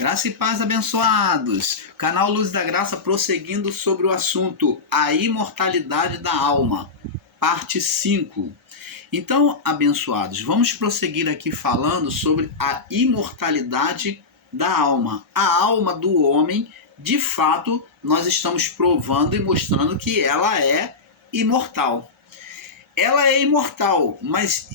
Graça e paz, abençoados. Canal Luz da Graça prosseguindo sobre o assunto A Imortalidade da Alma, parte 5. Então, abençoados, vamos prosseguir aqui falando sobre a imortalidade da alma. A alma do homem, de fato, nós estamos provando e mostrando que ela é imortal. Ela é imortal, mas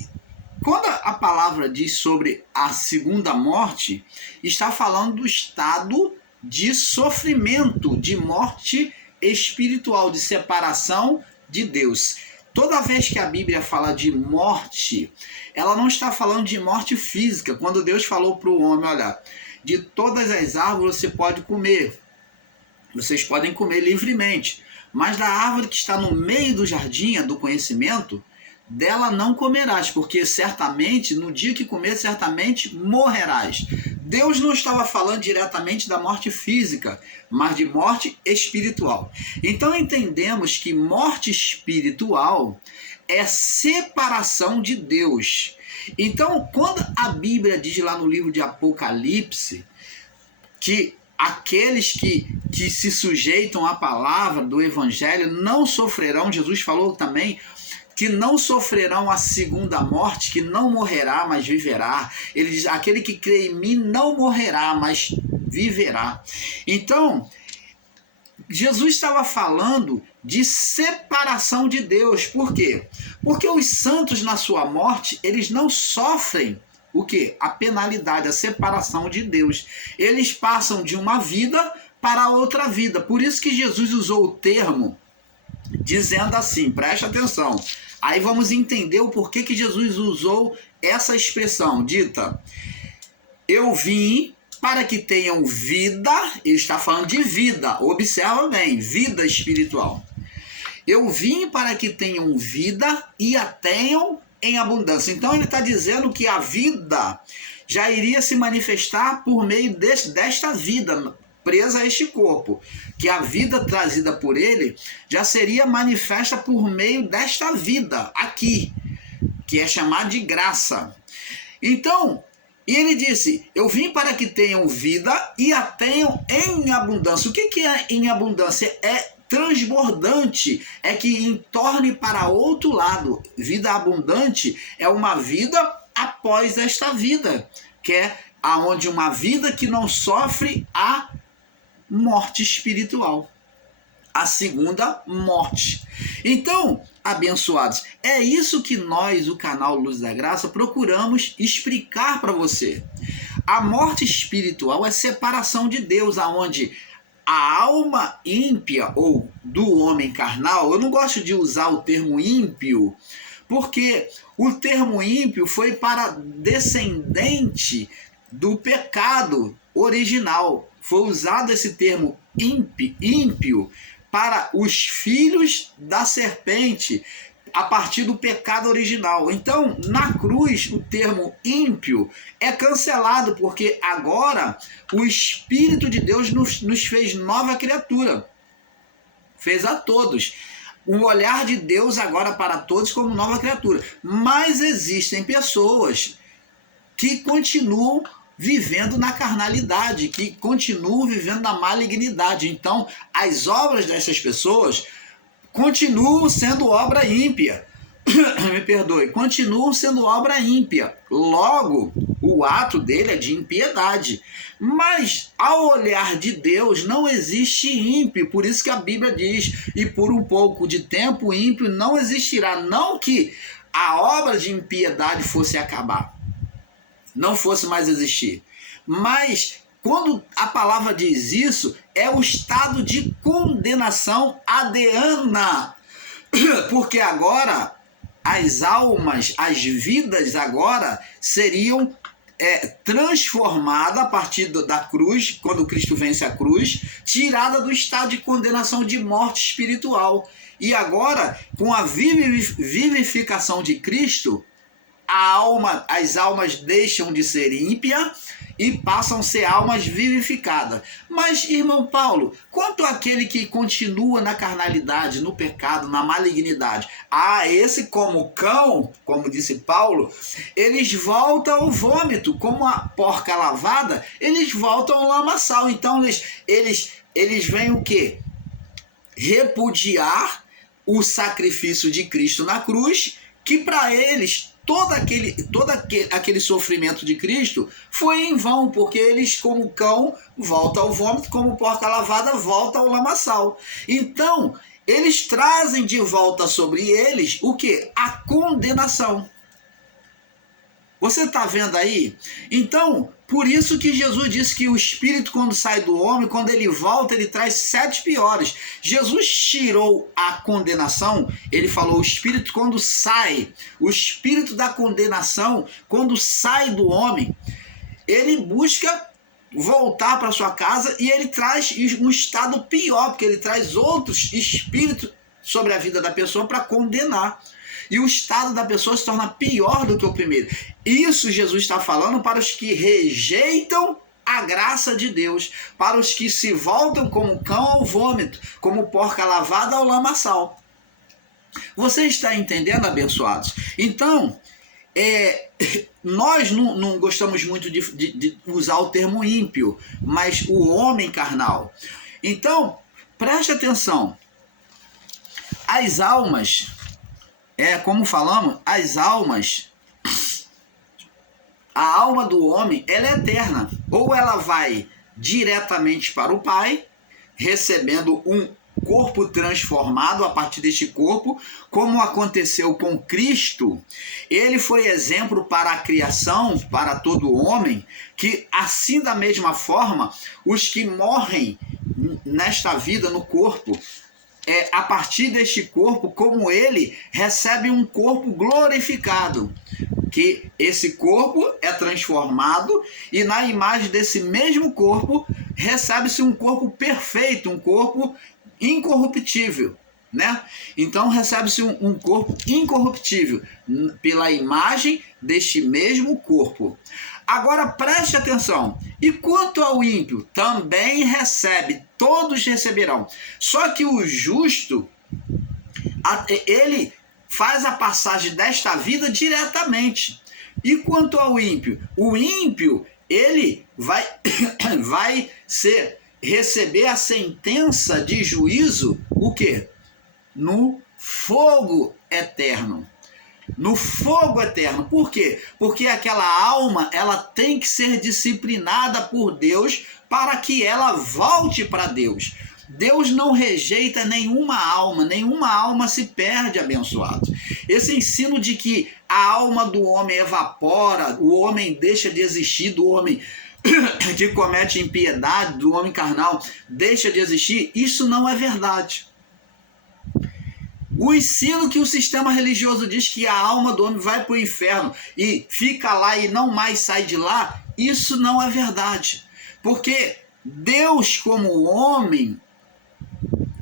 quando a palavra diz sobre a segunda morte, está falando do estado de sofrimento, de morte espiritual, de separação de Deus. Toda vez que a Bíblia fala de morte, ela não está falando de morte física. Quando Deus falou para o homem, olha, de todas as árvores você pode comer, vocês podem comer livremente, mas da árvore que está no meio do jardim, do conhecimento, dela não comerás, porque certamente, no dia que comer, certamente morrerás. Deus não estava falando diretamente da morte física, mas de morte espiritual. Então entendemos que morte espiritual é separação de Deus. Então, quando a Bíblia diz lá no livro de Apocalipse que aqueles que se sujeitam à palavra do Evangelho não sofrerão, Jesus falou também que não sofrerão a segunda morte, que não morrerá, mas viverá. Ele diz, aquele que crê em mim não morrerá, mas viverá. Então, Jesus estava falando de separação de Deus. Por quê? Porque os santos na sua morte, eles não sofrem o quê? A penalidade, a separação de Deus. Eles passam de uma vida para outra vida. Por isso que Jesus usou o termo dizendo assim, preste atenção. Aí vamos entender o porquê que Jesus usou essa expressão dita: eu vim para que tenham vida. Ele está falando de vida, observa bem, vida espiritual. Eu vim para que tenham vida e a tenham em abundância. Então ele está dizendo que a vida já iria se manifestar por meio desta vida presa a este corpo, que a vida trazida por ele já seria manifesta por meio desta vida aqui, que é chamada de graça. Então, ele disse, eu vim para que tenham vida e a tenham em abundância. O que é em abundância? É transbordante, é que entorne para outro lado. Vida abundante é uma vida após esta vida, que é aonde uma vida que não sofre a morte espiritual, a segunda morte. Então, abençoados, é isso que nós, o canal Luz da Graça, procuramos explicar para você. A morte espiritual é separação de Deus, aonde a alma ímpia ou do homem carnal, eu não gosto de usar o termo ímpio, porque o termo ímpio foi para descendente do pecado original. Foi usado esse termo ímpio para os filhos da serpente a partir do pecado original. Então, na cruz, o termo ímpio é cancelado, porque agora o Espírito de Deus nos fez nova criatura. Fez a todos. O olhar de Deus agora para todos como nova criatura. Mas existem pessoas que continuam vivendo na carnalidade, que continuam vivendo na malignidade. Então, as obras dessas pessoas continuam sendo obra ímpia. Me perdoe, continuam sendo obra ímpia. Logo, o ato dele é de impiedade. Mas, ao olhar de Deus, não existe ímpio. Por isso que a Bíblia diz, e por um pouco de tempo ímpio não existirá. Não que a obra de impiedade fosse acabar, não fosse mais existir. Mas, quando a palavra diz isso, é o estado de condenação adeana. Porque agora, as almas, as vidas agora seriam transformadas a partir da cruz, quando Cristo vence a cruz, tirada do estado de condenação de morte espiritual. E agora, com a vivificação de Cristo, as almas deixam de ser ímpias e passam a ser almas vivificadas. Mas, irmão Paulo, quanto àquele que continua na carnalidade, no pecado, na malignidade, esse como cão, como disse Paulo, eles voltam ao vômito, como a porca lavada, eles voltam ao lamaçal. Então eles vêm o quê? Repudiar o sacrifício de Cristo na cruz, que para eles todo aquele sofrimento de Cristo foi em vão, porque eles, como cão, voltam ao vômito, como porca lavada, volta ao lamaçal. Então, eles trazem de volta sobre eles o quê? A condenação. Você está vendo aí? Então, por isso que Jesus disse que o espírito, quando sai do homem, quando ele volta, ele traz 7 piores. Jesus tirou a condenação, ele falou, o espírito quando sai, o espírito da condenação, quando sai do homem, ele busca voltar para sua casa e ele traz um estado pior, porque ele traz outros espíritos sobre a vida da pessoa para condenar. E o estado da pessoa se torna pior do que o primeiro. Isso Jesus está falando para os que rejeitam a graça de Deus, para os que se voltam como cão ao vômito, como porca lavada ao lamaçal. Você está entendendo, abençoados? Então, nós não gostamos muito de usar o termo ímpio, mas o homem carnal. Então, preste atenção. As almas... como falamos, as almas, a alma do homem, ela é eterna. Ou ela vai diretamente para o Pai, recebendo um corpo transformado a partir deste corpo, como aconteceu com Cristo. Ele foi exemplo para a criação, para todo homem, que assim da mesma forma, os que morrem nesta vida, no corpo, a partir deste corpo, como ele recebe um corpo glorificado, que esse corpo é transformado e na imagem desse mesmo corpo recebe-se um corpo perfeito, um corpo incorruptível, né? Então recebe-se um corpo incorruptível pela imagem deste mesmo corpo. Agora preste atenção, e quanto ao ímpio, também recebe, todos receberão. Só que o justo, ele faz a passagem desta vida diretamente. E quanto ao ímpio? O ímpio, ele vai receber a sentença de juízo, o quê? No fogo eterno. No fogo eterno. Por quê? Porque aquela alma, ela tem que ser disciplinada por Deus para que ela volte para Deus. Deus não rejeita nenhuma alma se perde, abençoado. Esse ensino de que a alma do homem evapora, o homem deixa de existir, do homem que comete impiedade, do homem carnal, deixa de existir, isso não é verdade. O ensino que o sistema religioso diz que a alma do homem vai para o inferno e fica lá e não mais sai de lá, isso não é verdade. Porque Deus como homem,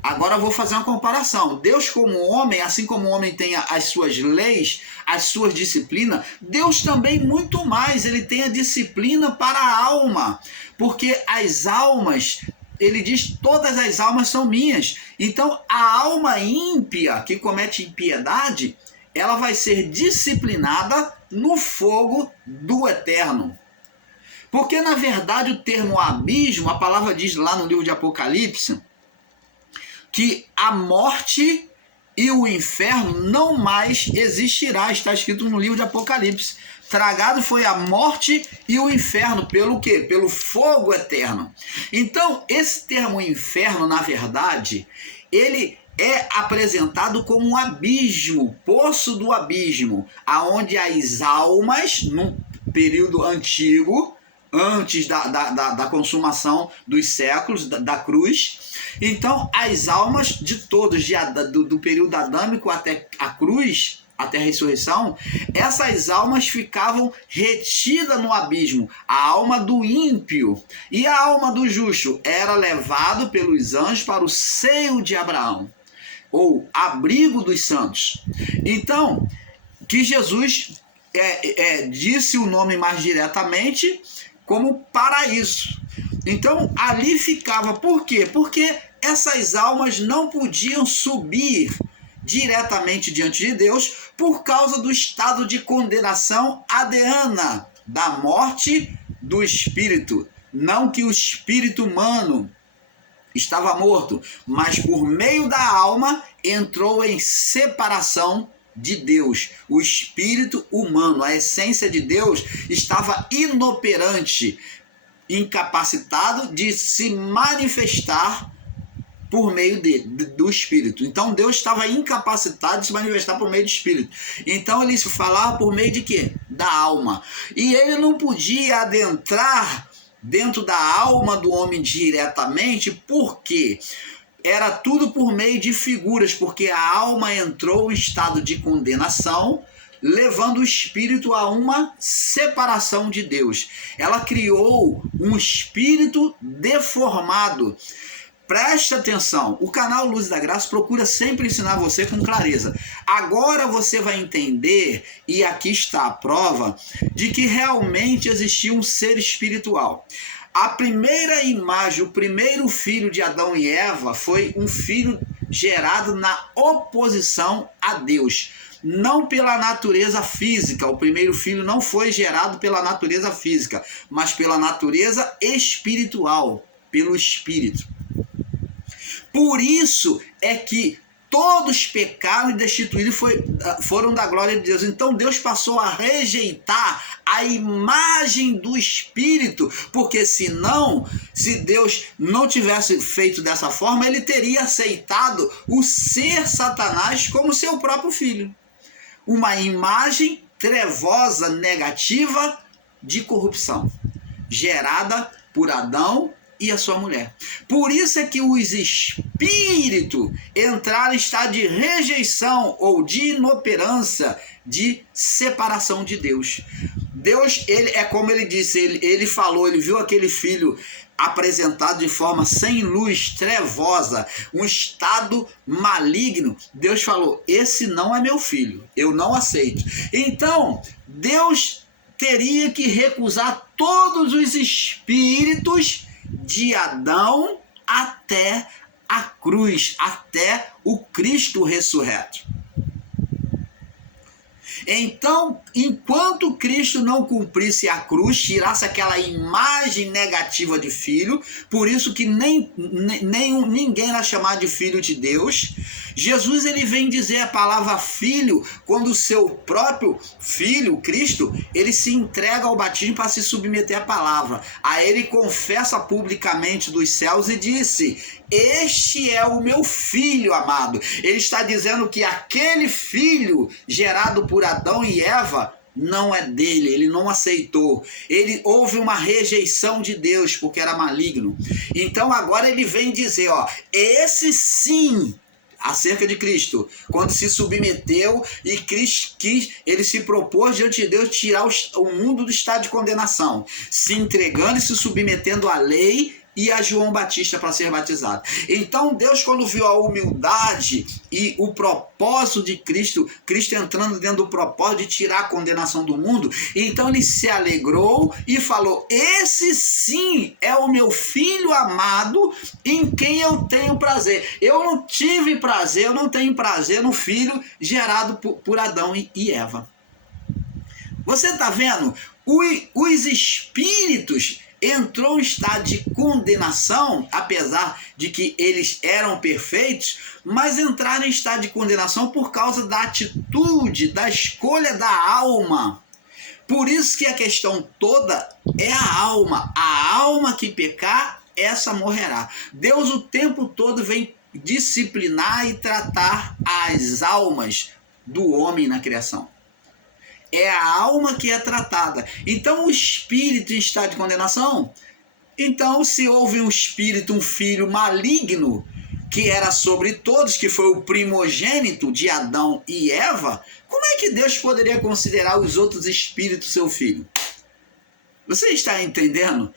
agora eu vou fazer uma comparação, Deus como homem, assim como o homem tem as suas leis, as suas disciplinas, Deus também muito mais, ele tem a disciplina para a alma, porque as almas... Ele diz, todas as almas são minhas. Então, a alma ímpia, que comete impiedade, ela vai ser disciplinada no fogo do eterno. Porque, na verdade, o termo abismo, a palavra diz lá no livro de Apocalipse, que a morte e o inferno não mais existirá. Está escrito no livro de Apocalipse. Tragado foi a morte e o inferno. Pelo quê? Pelo fogo eterno. Então, esse termo inferno, na verdade, ele é apresentado como um abismo, poço do abismo, aonde as almas, num período antigo, antes da consumação dos séculos, da cruz, então as almas de todos, do período adâmico até a cruz, até a ressurreição, essas almas ficavam retidas no abismo. A alma do ímpio e a alma do justo era levado pelos anjos para o seio de Abraão, ou abrigo dos santos. Então, que Jesus disse o nome mais diretamente, como paraíso. Então ali ficava. Por quê? Porque essas almas não podiam subir diretamente diante de Deus por causa do estado de condenação adeana, da morte do espírito. Não que o espírito humano estava morto, mas por meio da alma entrou em separação de Deus. O espírito humano, a essência de Deus, estava inoperante, incapacitado de se manifestar por meio do Espírito. Então Deus estava incapacitado de se manifestar por meio do Espírito. Então ele se falava por meio de quê? Da alma. E ele não podia adentrar dentro da alma do homem diretamente, porque era tudo por meio de figuras, porque a alma entrou em estado de condenação, levando o espírito a uma separação de Deus. Ela criou um espírito deformado. Preste atenção, o canal Luz da Graça procura sempre ensinar você com clareza. Agora você vai entender, e aqui está a prova, de que realmente existia um ser espiritual. A primeira imagem, o primeiro filho de Adão e Eva foi um filho gerado na oposição a Deus. Não pela natureza física, o primeiro filho não foi gerado pela natureza física, mas pela natureza espiritual, pelo Espírito. Por isso é que todos pecaram e destituídos foram da glória de Deus. Então Deus passou a rejeitar a imagem do Espírito, porque senão, se Deus não tivesse feito dessa forma, ele teria aceitado o ser Satanás como seu próprio filho. Uma imagem trevosa, negativa, de corrupção, gerada por Adão e a sua mulher. Por isso é que os espíritos entraram em estado de rejeição ou de inoperância, de separação de Deus. Deus, ele é como ele disse, ele falou, ele viu aquele filho apresentado de forma sem luz, trevosa, um estado maligno. Deus falou: esse não é meu filho, eu não aceito. Então Deus teria que recusar todos os espíritos de Adão até a cruz, até o Cristo ressurreto. Então, enquanto Cristo não cumprisse a cruz, tirasse aquela imagem negativa de filho, por isso que ninguém era chamado de filho de Deus, Jesus ele vem dizer a palavra filho quando o seu próprio filho, Cristo, ele se entrega ao batismo para se submeter à palavra. Aí ele confessa publicamente dos céus e disse: este é o meu filho amado. Ele está dizendo que aquele filho gerado por Adão e Eva não é dele, ele não aceitou. Houve uma rejeição de Deus porque era maligno. Então agora ele vem dizer, esse sim, acerca de Cristo, quando se submeteu e Cristo ele se propôs diante de Deus tirar o mundo do estado de condenação, se entregando e se submetendo à lei e a João Batista para ser batizado. Então Deus, quando viu a humildade e o propósito de Cristo entrando dentro do propósito de tirar a condenação do mundo, então ele se alegrou e falou: esse sim é o meu filho amado em quem eu tenho prazer. Eu não tive prazer, eu não tenho prazer no filho gerado por Adão e Eva. Você está vendo? Os espíritos entrou em estado de condenação, apesar de que eles eram perfeitos, mas entraram em estado de condenação por causa da atitude, da escolha da alma. Por isso que a questão toda é a alma que pecar, essa morrerá. Deus o tempo todo vem disciplinar e tratar as almas do homem na criação. É a alma que é tratada. Então o espírito em estado de condenação, então se houve um espírito, um filho maligno, que era sobre todos, que foi o primogênito de Adão e Eva, como é que Deus poderia considerar os outros espíritos seu filho? Você está entendendo?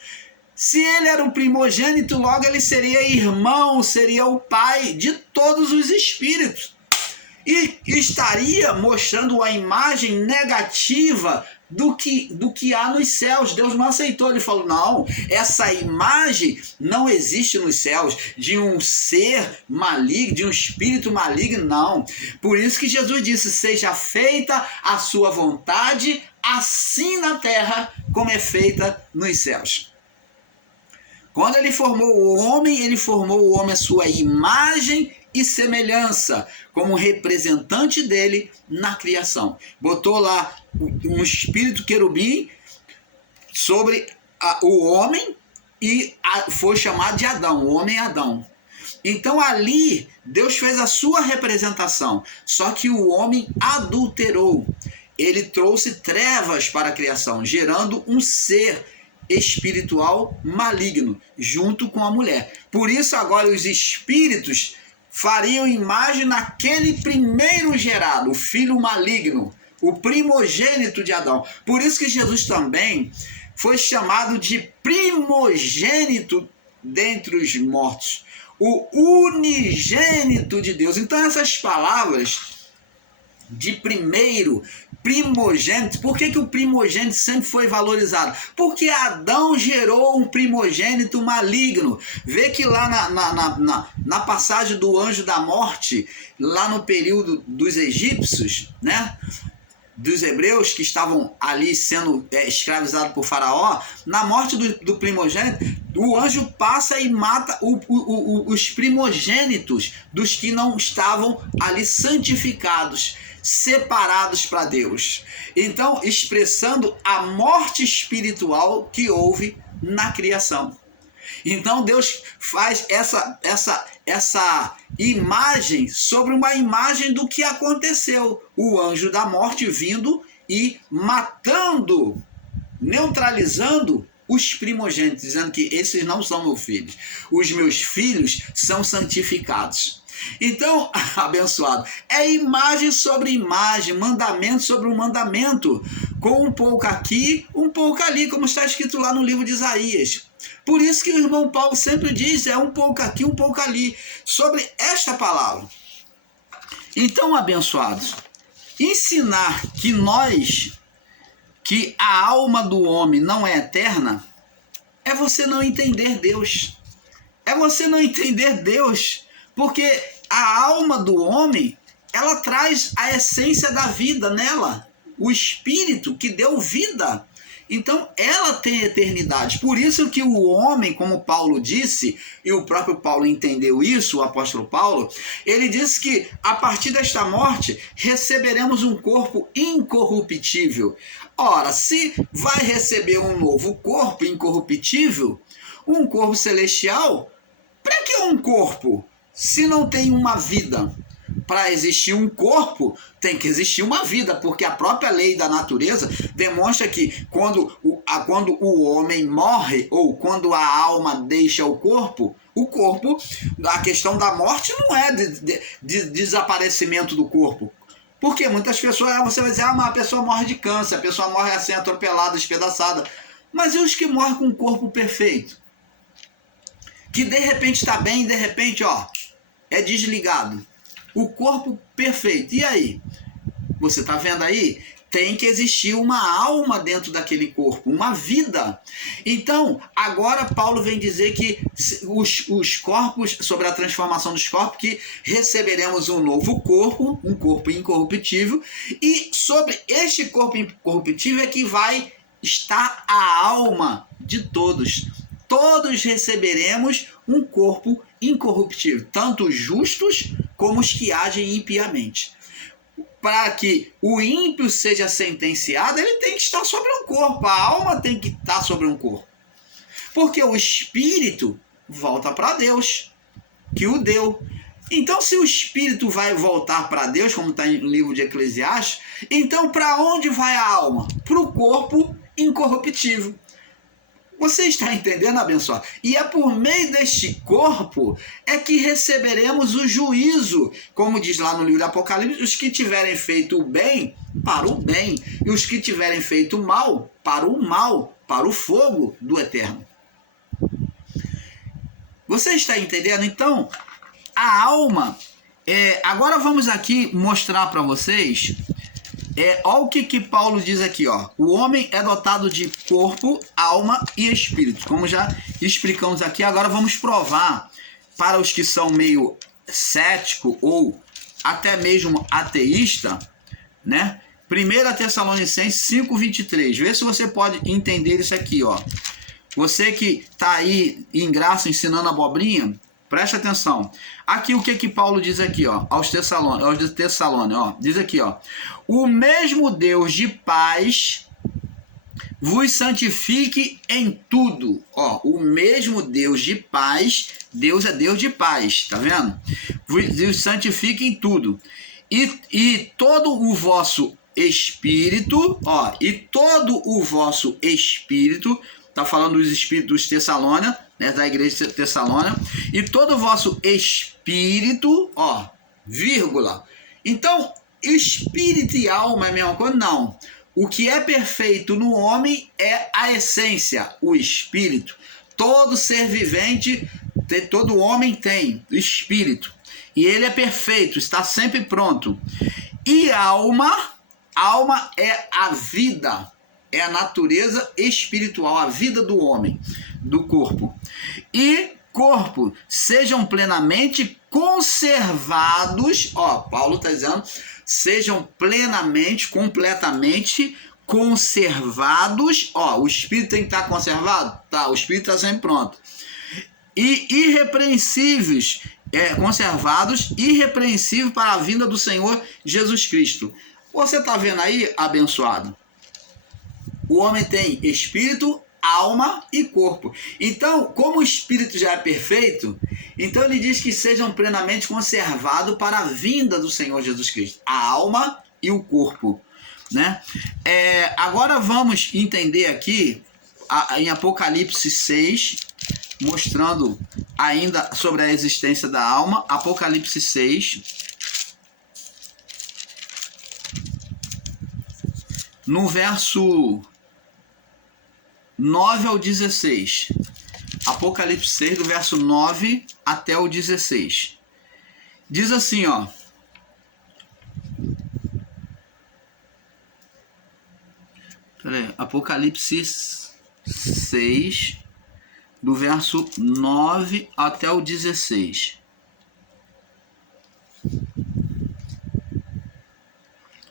Se ele era o primogênito, logo ele seria irmão, seria o pai de todos os espíritos. E estaria mostrando a imagem negativa do que há nos céus. Deus não aceitou. Ele falou, não, essa imagem não existe nos céus, de um ser maligno, de um espírito maligno, não. Por isso que Jesus disse, seja feita a sua vontade, assim na terra, como é feita nos céus. Quando ele formou o homem à sua imagem e semelhança, como representante dele na criação. Botou lá um espírito querubim sobre o homem e foi chamado de Adão, o homem Adão. Então ali Deus fez a sua representação, só que o homem adulterou. Ele trouxe trevas para a criação, gerando um ser espiritual maligno junto com a mulher. Por isso agora os espíritos fariam imagem naquele primeiro gerado, o filho maligno, o primogênito de Adão. Por isso que Jesus também foi chamado de primogênito dentre os mortos, o unigênito de Deus. Então essas palavras de primeiro, primogênito, por que o primogênito sempre foi valorizado? Porque Adão gerou um primogênito maligno. Vê que lá na passagem do anjo da morte, lá no período dos egípcios, né? Dos hebreus que estavam ali sendo escravizados por Faraó, na morte do primogênito, o anjo passa e mata os primogênitos dos que não estavam ali santificados, separados para Deus. Então, expressando a morte espiritual que houve na criação. Então Deus faz essa imagem sobre uma imagem do que aconteceu. O anjo da morte vindo e matando, neutralizando os primogênitos, dizendo que esses não são meus filhos. Os meus filhos são santificados. Então, abençoado, é imagem sobre imagem, mandamento sobre um mandamento, com um pouco aqui, um pouco ali, como está escrito lá no livro de Isaías. Por isso que o irmão Paulo sempre diz, é um pouco aqui, um pouco ali, sobre esta palavra. Então, abençoados, ensinar que a alma do homem não é eterna, é você não entender Deus. É você não entender Deus, porque a alma do homem, ela traz a essência da vida nela, o espírito que deu vida. Então, ela tem eternidade. Por isso que o homem, como Paulo disse, e o próprio Paulo entendeu isso, o apóstolo Paulo, ele disse que a partir desta morte receberemos um corpo incorruptível. Ora, se vai receber um novo corpo incorruptível, um corpo celestial, para que um corpo se não tem uma vida? Para existir um corpo, tem que existir uma vida, porque a própria lei da natureza demonstra que quando o homem morre, ou quando a alma deixa o corpo, a questão da morte não é de desaparecimento do corpo. Porque muitas pessoas, você vai dizer, mas a pessoa morre de câncer, a pessoa morre assim, atropelada, despedaçada. Mas e os que morrem com um corpo perfeito? Que de repente está bem, de repente, é desligado. O corpo perfeito. E aí? Você está vendo aí? Tem que existir uma alma dentro daquele corpo, uma vida. Então, agora Paulo vem dizer que os corpos, sobre a transformação dos corpos, que receberemos um novo corpo, um corpo incorruptível, e sobre este corpo incorruptível é que vai estar a alma de todos. Todos receberemos um corpo incorruptível, tanto os justos como os que agem impiamente. Para que o ímpio seja sentenciado, ele tem que estar sobre um corpo, a alma tem que estar sobre um corpo. Porque o espírito volta para Deus, que o deu. Então, se o espírito vai voltar para Deus, como está no livro de Eclesiastes, então para onde vai a alma? Para o corpo incorruptível. Você está entendendo, abençoado? E é por meio deste corpo é que receberemos o juízo, como diz lá no livro do Apocalipse, os que tiverem feito o bem, para o bem, e os que tiverem feito o mal, para o fogo do eterno. Você está entendendo? Então, a alma, agora vamos aqui mostrar para vocês Olha o que Paulo diz aqui, ó. O homem é dotado de corpo, alma e espírito. Como já explicamos aqui, agora vamos provar para os que são meio cético ou até mesmo ateísta, né? 1 Tessalonicenses 5:23. Vê se você pode entender isso aqui, ó. Você que está aí em graça ensinando abobrinha, preste atenção. Aqui o que Paulo diz aqui, ó, aos Tessalônicos, ó, diz aqui, ó: o mesmo Deus de paz vos santifique em tudo. Ó, o mesmo Deus de paz, Deus é Deus de paz, tá vendo? Vos santifique em tudo. E todo o vosso espírito, ó, e todo o vosso espírito, tá falando dos espíritos dos Tessalônia, né, da igreja de Tessalônia, e todo o vosso espírito, ó, vírgula. Então, espírito e alma é a mesma coisa? Não. O que é perfeito no homem é a essência, o espírito. Todo ser vivente, todo homem tem espírito. E ele é perfeito, está sempre pronto. E alma é a vida, é a natureza espiritual, a vida do homem, do corpo. E corpo, sejam plenamente conservados, ó, Paulo está dizendo, sejam plenamente, completamente conservados, ó, o espírito tem que estar conservado? Tá, o espírito está sempre pronto. E irrepreensíveis, conservados, irrepreensíveis para a vinda do Senhor Jesus Cristo. Você está vendo aí, abençoado? O homem tem espírito, alma e corpo. Então, como o espírito já é perfeito, então ele diz que sejam plenamente conservados para a vinda do Senhor Jesus Cristo. A alma e o corpo, né? Agora vamos entender aqui, em Apocalipse 6, mostrando ainda sobre a existência da alma. Apocalipse 6, no verso 9 ao 16. Apocalipse 6, do verso 9 até o 16. Diz assim, ó: Apocalipse 6, do verso 9 até o 16.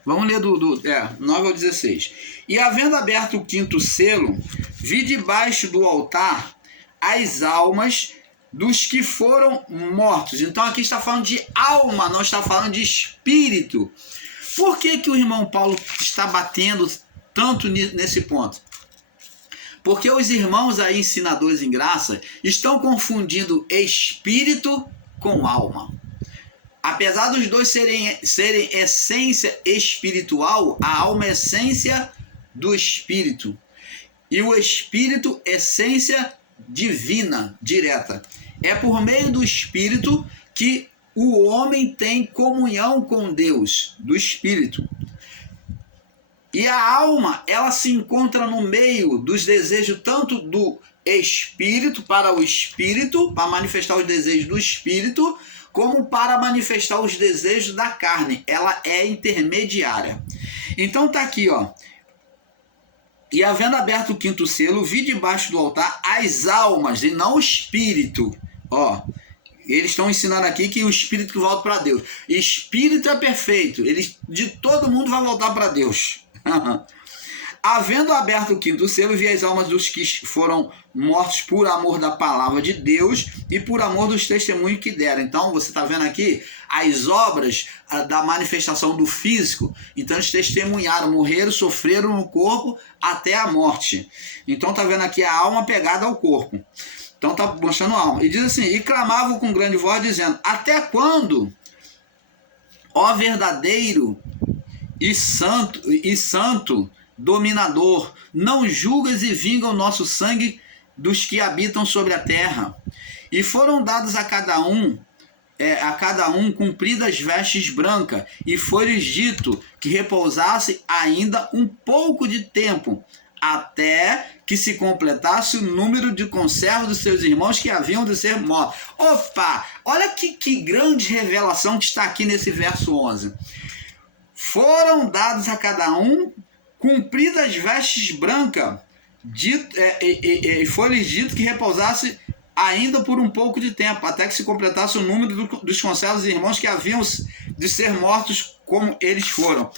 Vamos ler do 9 ao 16. E havendo aberto o quinto selo, vi debaixo do altar as almas dos que foram mortos. Então aqui está falando de alma, não está falando de espírito. Por que o irmão Paulo está batendo tanto nesse ponto? Porque os irmãos aí, ensinadores em graça, estão confundindo espírito com alma. Apesar dos dois serem essência espiritual, a alma é essência do espírito. E o espírito, essência divina, direta. É por meio do espírito que o homem tem comunhão com Deus, do espírito. E a alma, ela se encontra no meio dos desejos tanto do espírito, para o espírito, para manifestar os desejos do espírito, como para manifestar os desejos da carne. Ela é intermediária. Então tá aqui, ó. E havendo aberto o quinto selo, vi debaixo do altar as almas, e não o espírito. Ó, eles estão ensinando aqui que o espírito que volta para Deus. Espírito é perfeito. De todo mundo vai voltar para Deus. Havendo aberto o quinto selo, vi as almas dos que foram mortos por amor da palavra de Deus e por amor dos testemunhos que deram. Então, você está vendo aqui as obras da manifestação do físico. Então, eles testemunharam, morreram, sofreram no corpo até a morte. Então, está vendo aqui a alma pegada ao corpo. Então, está mostrando a alma. E diz assim: e clamavam com grande voz, dizendo: até quando, ó verdadeiro e santo dominador, não julgas e vinga o nosso sangue dos que habitam sobre a terra? E foram dados a cada um cumpridas vestes brancas, e foi-lhes dito que repousasse ainda um pouco de tempo, até que se completasse o número de conservos dos seus irmãos que haviam de ser mortos. Opa! Olha que grande revelação que está aqui nesse verso 11. foram dados a cada um cumpridas vestes brancas, e foi-lhes dito que repousasse ainda por um pouco de tempo, até que se completasse o número dos conservos e irmãos que haviam de ser mortos como eles foram.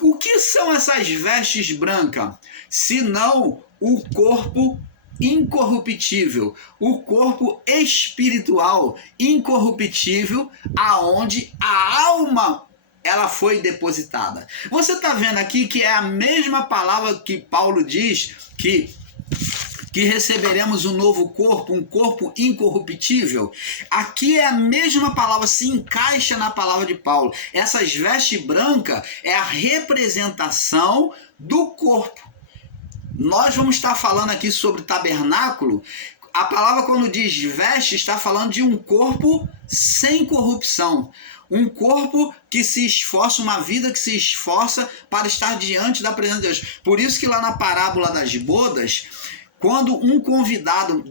O que são essas vestes brancas? Senão o corpo incorruptível, o corpo espiritual incorruptível, aonde a alma ela foi depositada. Você está vendo aqui que é a mesma palavra que Paulo diz que receberemos um novo corpo, um corpo incorruptível. Aqui é a mesma palavra, se encaixa na palavra de Paulo. Essas vestes brancas é a representação do corpo. Nós vamos estar falando aqui sobre tabernáculo. A palavra, quando diz veste, está falando de um corpo sem corrupção. Um corpo que se esforça, uma vida que se esforça para estar diante da presença de Deus. Por isso que lá na parábola das bodas, quando um convidado,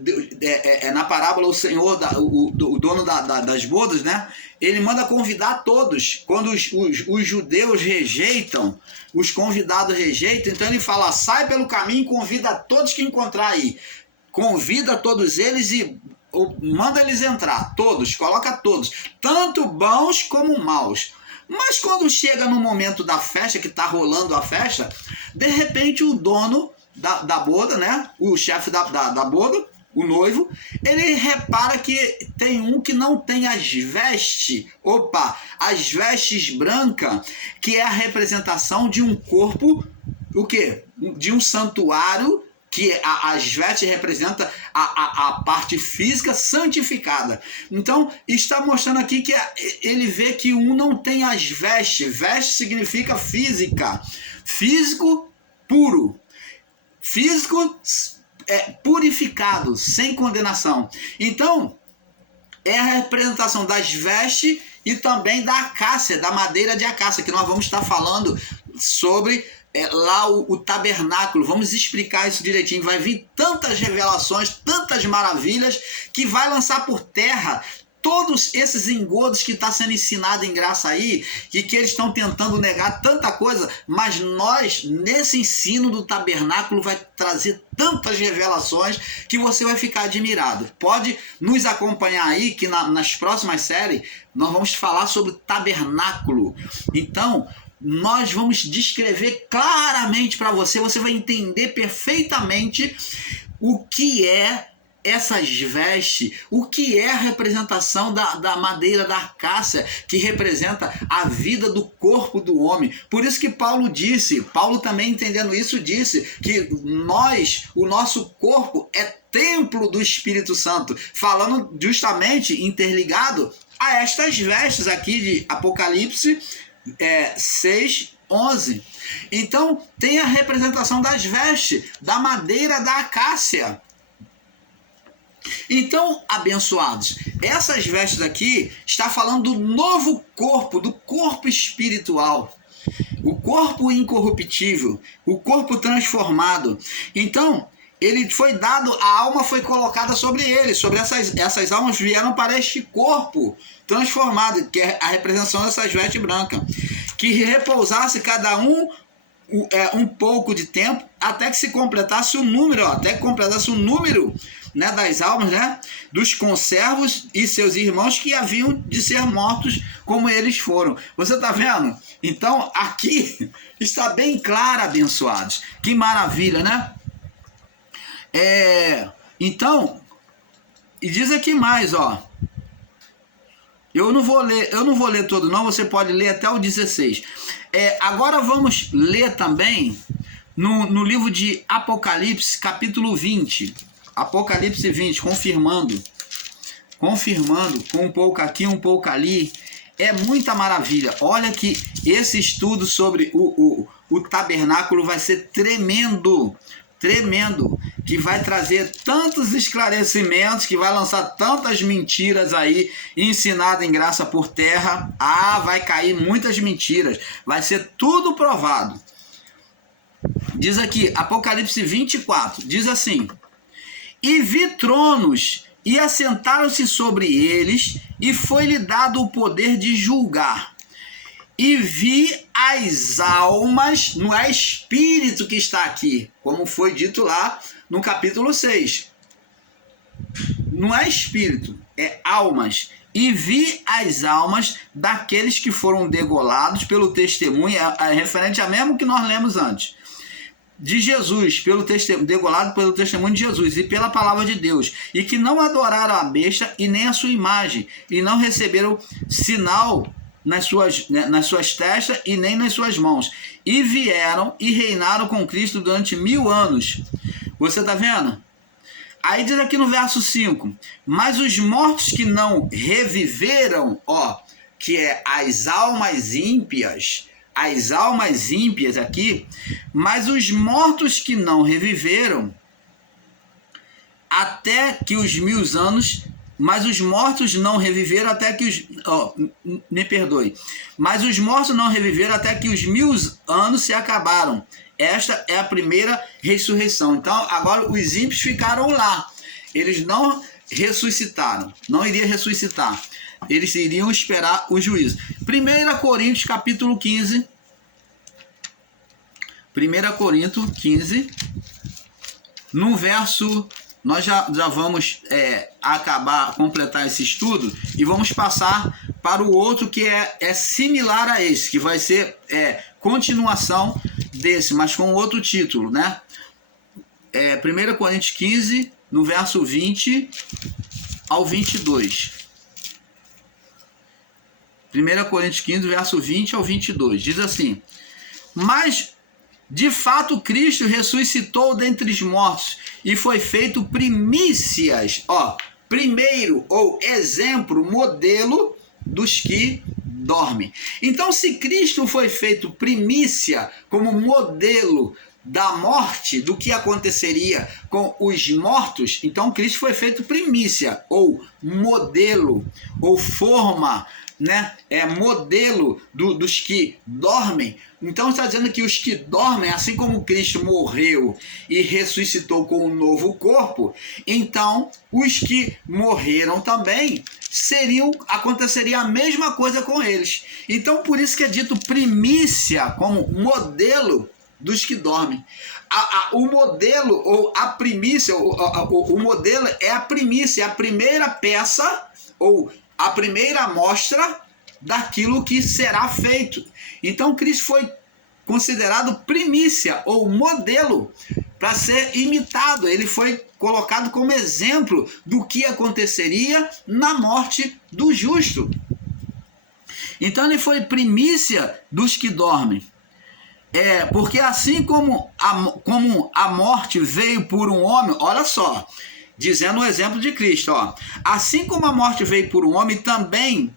na parábola o senhor, o dono das bodas, né? Ele manda convidar todos. Quando os judeus rejeitam, os convidados rejeitam, então ele fala, sai pelo caminho e convida todos que encontrar aí. Convida todos eles e manda eles entrar, todos, coloca todos, tanto bons como maus. Mas quando chega no momento da festa, que está rolando a festa, de repente o dono da boda, né? O chefe da boda, o noivo, ele repara que tem um que não tem as vestes, as vestes brancas, que é a representação de um corpo, o quê? De um santuário, que as vestes representam a parte física santificada. Então, está mostrando aqui que ele vê que um não tem as vestes. Veste significa física. Físico puro. Físico purificado, sem condenação. Então, é a representação das vestes e também da acácia, da madeira de acácia, que nós vamos estar falando sobre lá o tabernáculo. Vamos explicar isso direitinho. Vai vir tantas revelações, tantas maravilhas, que vai lançar por terra todos esses engodos que está sendo ensinado em graça aí, e que eles estão tentando negar tanta coisa, mas nós, nesse ensino do tabernáculo, vai trazer tantas revelações que você vai ficar admirado. Pode nos acompanhar aí, que nas próximas séries nós vamos falar sobre o tabernáculo. Então, nós vamos descrever claramente para você, você vai entender perfeitamente o que é essas vestes, o que é a representação da madeira da acácia, que representa a vida do corpo do homem. Por isso que Paulo também entendendo isso, disse que o nosso corpo é templo do Espírito Santo, falando justamente interligado a estas vestes aqui de Apocalipse 6:11. Então tem a representação das vestes, da madeira da acácia. Então, abençoados, essas vestes aqui está falando do novo corpo, do corpo espiritual, o corpo incorruptível, o corpo transformado. Então, ele foi dado, a alma foi colocada sobre ele, sobre essas almas vieram para este corpo transformado, que é a representação dessas vestes brancas, que repousasse cada um um pouco de tempo, até que se completasse o número, né, das almas, né, dos conservos e seus irmãos que haviam de ser mortos como eles foram. Você está vendo? Então, aqui está bem claro, abençoados. Que maravilha, né? Então, e diz aqui mais, ó. Eu não vou ler todo não, você pode ler até o 16. Agora vamos ler também no livro de Apocalipse, capítulo 20. Apocalipse 20, confirmando, com um pouco aqui, um pouco ali. É muita maravilha. Olha que esse estudo sobre o tabernáculo vai ser tremendo, que vai trazer tantos esclarecimentos, que vai lançar tantas mentiras aí, ensinado em graça por terra. Vai cair muitas mentiras, vai ser tudo provado. Diz aqui, Apocalipse 24, diz assim: e vi tronos, e assentaram-se sobre eles, e foi-lhe dado o poder de julgar. E vi as almas, não é espírito que está aqui, como foi dito lá no capítulo 6. Não é espírito, é almas. E vi as almas daqueles que foram degolados pelo testemunho, referente a mesmo que nós lemos antes, de Jesus, degolado pelo testemunho de Jesus e pela palavra de Deus, e que não adoraram a besta e nem a sua imagem, e não receberam sinal nas suas testas e nem nas suas mãos, e vieram e reinaram com Cristo durante 1000 anos. Você está vendo? Aí diz aqui no verso 5, mas os mortos que não reviveram, que é as almas ímpias aqui, mas os mortos que não reviveram até que os 1000 anos, mas os mortos não reviveram até que os, mas os mortos não reviveram até que os 1000 anos se acabaram. Esta é a primeira ressurreição. Então, agora os ímpios ficaram lá. Eles não ressuscitaram, não iriam ressuscitar. Eles iriam esperar o juízo. 1 Coríntios capítulo 15. 1 Coríntios 15. No verso, nós já vamos completar esse estudo e vamos passar para o outro que é similar a esse, que vai ser continuação desse, mas com outro título, né? 1 Coríntios 15, no verso 20 ao 22. 1 Coríntios 15, verso 20 ao 22. Diz assim: mas de fato Cristo ressuscitou dentre os mortos e foi feito primícias, primeiro ou exemplo, modelo dos que dormem. Então, se Cristo foi feito primícia como modelo da morte, do que aconteceria com os mortos, então Cristo foi feito primícia, ou modelo, ou forma, né? Modelo dos que dormem. Então está dizendo que os que dormem, assim como Cristo morreu e ressuscitou com um novo corpo, então os que morreram também aconteceria a mesma coisa com eles. Então por isso que é dito primícia como modelo dos que dormem. O modelo ou a primícia, o modelo é a primícia, é a primeira peça ou a primeira amostra daquilo que será feito. Então Cristo foi considerado primícia ou modelo para ser imitado. Ele foi colocado como exemplo do que aconteceria na morte do justo. Então ele foi primícia dos que dormem. Porque assim como a morte veio por um homem, olha só, dizendo o exemplo de Cristo, assim como a morte veio por um homem, também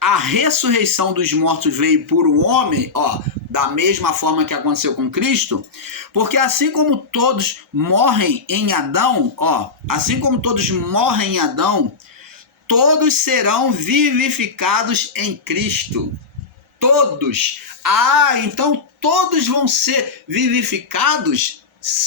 a ressurreição dos mortos veio por um homem, da mesma forma que aconteceu com Cristo, porque assim como todos morrem em Adão, todos serão vivificados em Cristo. Todos. Então todos vão ser vivificados